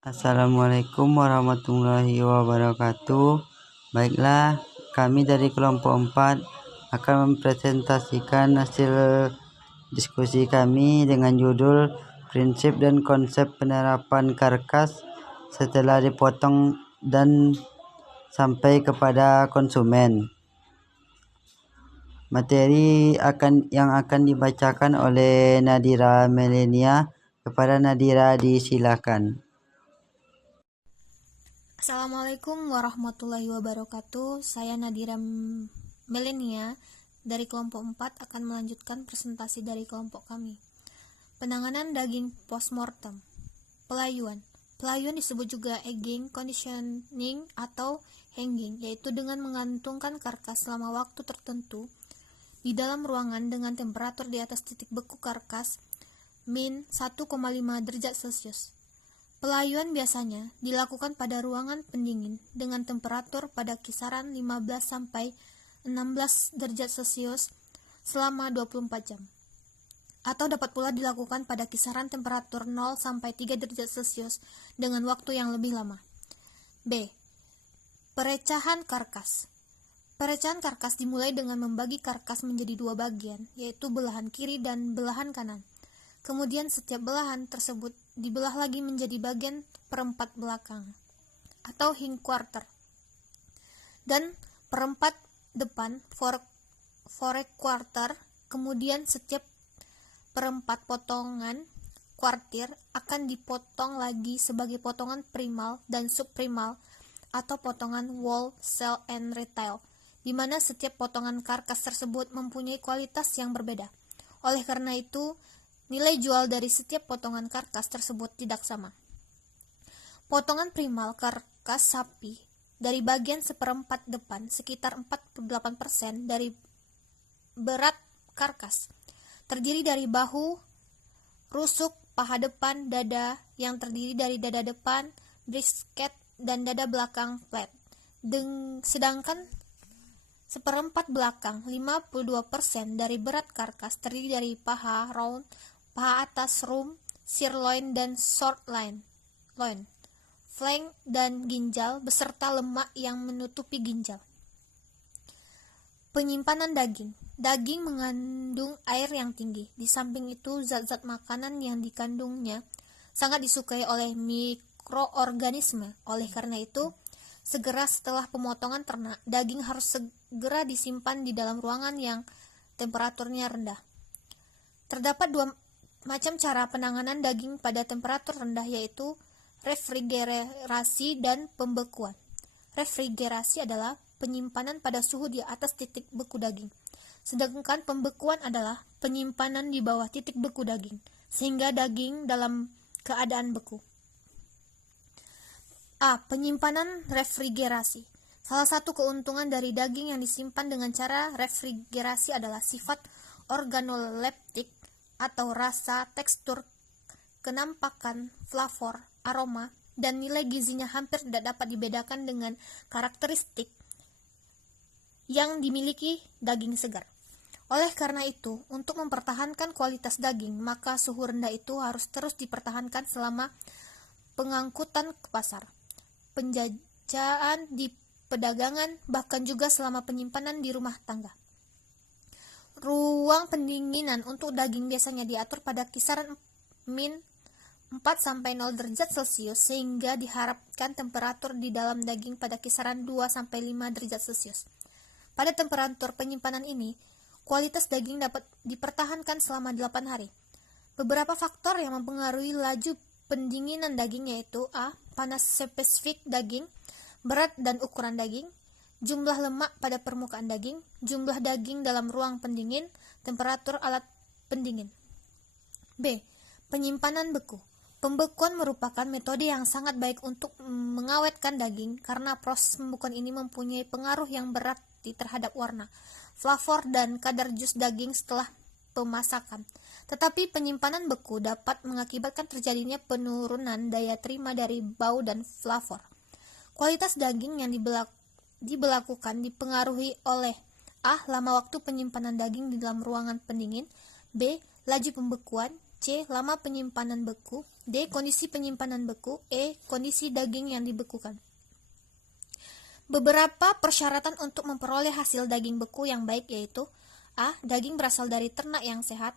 Assalamualaikum warahmatullahi wabarakatuh. Baiklah, kami dari kelompok 4 akan mempresentasikan hasil diskusi kami dengan judul Prinsip dan Konsep Penerapan Karkas setelah dipotong dan sampai kepada konsumen. Materi yang akan dibacakan oleh Nadira Melenia. Kepada Nadira disilakan. Assalamualaikum warahmatullahi wabarakatuh. Saya Nadira Melenia dari kelompok 4 akan melanjutkan presentasi dari kelompok kami. Penanganan daging postmortem. Pelayuan. Pelayuan disebut juga egging, conditioning, atau hanging, yaitu dengan mengantungkan karkas selama waktu tertentu di dalam ruangan dengan temperatur di atas titik beku karkas min 1,5 derajat Celcius. Pelayuan biasanya dilakukan pada ruangan pendingin dengan temperatur pada kisaran 15-16 derajat Celcius selama 24 jam. Atau dapat pula dilakukan pada kisaran temperatur 0-3 derajat Celcius dengan waktu yang lebih lama. B. Perecahan karkas. Perecahan karkas dimulai dengan membagi karkas menjadi dua bagian, yaitu belahan kiri dan belahan kanan. Kemudian setiap belahan tersebut dibelah lagi menjadi bagian perempat belakang atau hindquarter dan perempat depan forequarter. Kemudian setiap perempat potongan kuartir akan dipotong lagi sebagai potongan primal dan subprimal atau potongan wall, cell, and retail, di mana setiap potongan karkas tersebut mempunyai kualitas yang berbeda. Oleh karena itu, nilai jual dari setiap potongan karkas tersebut tidak sama. Potongan primal karkas sapi dari bagian seperempat depan sekitar 48% dari berat karkas. Terdiri dari bahu, rusuk, paha depan, dada yang terdiri dari dada depan, brisket, dan dada belakang flat. Sedangkan seperempat belakang 52% dari berat karkas terdiri dari paha round, paha atas rump, sirloin dan short loin, flank dan ginjal beserta lemak yang menutupi ginjal. Penyimpanan daging. Daging mengandung air yang tinggi. Di samping itu, zat-zat makanan yang dikandungnya sangat disukai oleh mikroorganisme. Oleh karena itu, segera setelah pemotongan ternak, daging harus segera disimpan di dalam ruangan yang temperaturnya rendah. Terdapat dua macam cara penanganan daging pada temperatur rendah, yaitu refrigerasi dan pembekuan. Refrigerasi adalah penyimpanan pada suhu di atas titik beku daging, sedangkan pembekuan adalah penyimpanan di bawah titik beku daging, sehingga daging dalam keadaan beku. A. Penyimpanan refrigerasi. Salah satu keuntungan dari daging yang disimpan dengan cara refrigerasi adalah sifat organoleptik atau rasa, tekstur, kenampakan, flavor, aroma, dan nilai gizinya hampir tidak dapat dibedakan dengan karakteristik yang dimiliki daging segar. Oleh karena itu, untuk mempertahankan kualitas daging, maka suhu rendah itu harus terus dipertahankan selama pengangkutan ke pasar, penjajahan di pedagangan, bahkan juga selama penyimpanan di rumah tangga. Ruang pendinginan untuk daging biasanya diatur pada kisaran min 4-0 derajat Celcius, sehingga diharapkan temperatur di dalam daging pada kisaran 2-5 derajat Celcius. Pada temperatur penyimpanan ini, kualitas daging dapat dipertahankan selama 8 hari. Beberapa faktor yang mempengaruhi laju pendinginan daging yaitu A. Panas spesifik daging, berat dan ukuran daging, jumlah lemak pada permukaan daging, jumlah daging dalam ruang pendingin, temperatur alat pendingin. B. Penyimpanan beku. Pembekuan merupakan metode yang sangat baik untuk mengawetkan daging karena proses pembekuan ini mempunyai pengaruh yang berarti terhadap warna, flavor, dan kadar jus daging setelah pemasakan. Tetapi penyimpanan beku dapat mengakibatkan terjadinya penurunan daya terima dari bau dan flavor. Kualitas daging yang diberlakukan dipengaruhi oleh A. Lama waktu penyimpanan daging di dalam ruangan pendingin, B. Laju pembekuan, C. Lama penyimpanan beku, D. Kondisi penyimpanan beku. E. Kondisi daging yang dibekukan. Beberapa persyaratan untuk memperoleh hasil daging beku yang baik yaitu: A. Daging berasal dari ternak yang sehat.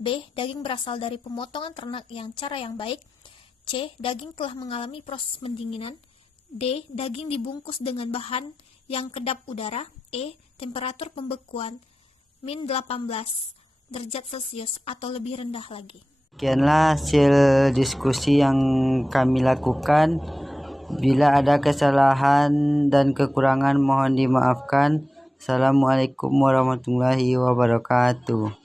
B. Daging berasal dari pemotongan ternak yang cara yang baik. C. Daging telah mengalami proses pendinginan. D. Daging dibungkus dengan bahan yang kedap udara. E. Temperatur pembekuan min 18 derajat Celcius atau lebih rendah lagi. Sekianlah hasil diskusi yang kami lakukan. Bila ada kesalahan dan kekurangan mohon dimaafkan. Assalamualaikum warahmatullahi wabarakatuh.